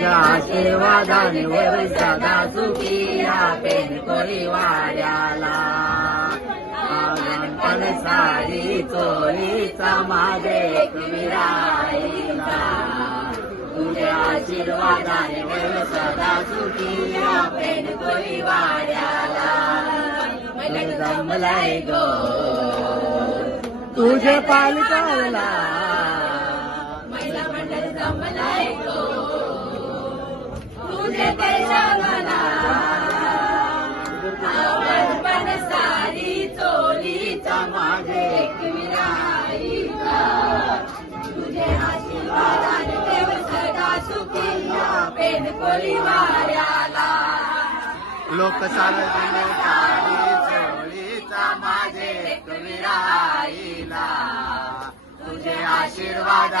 तुझ्या आशीर्वादाने वर सदा सुखी या पेनकोळी वाड्याला गणपण सारी चोळीचा माझे विराईला तुझ्या आशीर्वादाने वर सदा सुखी या पेनकोळी वाड्याला जमलाय गो तुझे पालकाला महिला मंडळ जमलाय गो तुझे पैशाला पण सारी चोलीचा माझे विराईला तुझे आशीर्वादाने देव सदा सुखी या पेनकोळी वाड्याला लोक सारजने काळी चोळीचा माझे विराईला तुझे आशीर्वाद